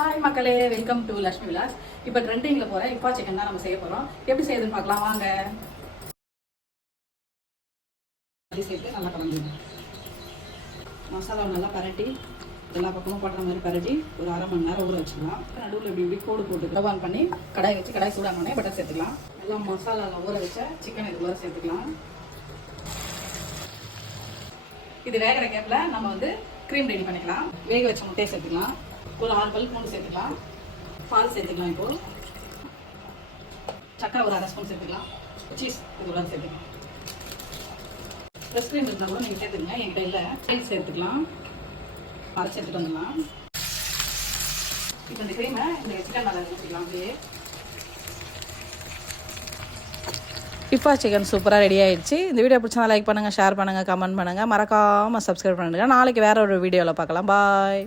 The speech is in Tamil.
ஹாய் மக்களே, வெல்கம் டு லட்சுமி விலாஸ். இப்போ ட்ரெண்டிங்கில் போகிற இப்பா சிக்கன் தான் நம்ம செய்ய போகிறோம். எப்படி செய்யுதுன்னு பார்க்கலாம் வாங்க. சேர்த்து நல்லா கலந்துடும். மசாலாவை நல்லா பரட்டி எல்லா பக்கமும் படுற மாதிரி பரட்டி ஒரு அரை மணி நேரம் ஊற வச்சுக்கலாம். நடுவில் இப்படி கோடு போட்டு டபான் பண்ணி கடாய் வச்சு கடாய் சூடானோடனே பட்டர் சேர்த்துக்கலாம். எல்லாம் மசாலாவில் ஊற வச்ச சிக்கன் இது ஊற சேர்த்துக்கலாம். இது வேகிற கேப்பில் நம்ம வந்து க்ரீம் ரெடி பண்ணிக்கலாம். வேக வச்ச முட்டையை சேர்த்துக்கலாம். ஒரு 6 பல் பூண்டு சேர்த்துக்கலாம். பால் சேர்த்துக்கலாம். இப்போது சக்கரை ஒரு 1/2 ஸ்பூன் சேர்த்துக்கலாம். சீஸ் இது ஒரு சேர்த்துக்கலாம். ஃப்ரெஷ் க்ரீம் இருந்தால் கூட நீங்கள் சேர்த்துக்கங்க. என்கிட்ட இல்லை. சீஸ் சேர்த்துக்கலாம். அரைச்சி எடுத்துகிட்டு வந்துடலாம். இப்போ இந்த க்ரீமை இந்த சிக்கன் மேலே ஊற்றிக்கலாம். அப்படியே இப்பா சிக்கன் சூப்பராக ரெடி ஆயிடுச்சு. இந்த வீடியோ பிடிச்சா லைக் பண்ணுங்கள், ஷேர் பண்ணுங்கள், கமெண்ட் பண்ணுங்கள், மறக்காமல் சப்ஸ்கிரைப் பண்ணுங்கள். நாளைக்கு வேறு ஒரு வீடியோவில் பார்க்கலாம். பாய்.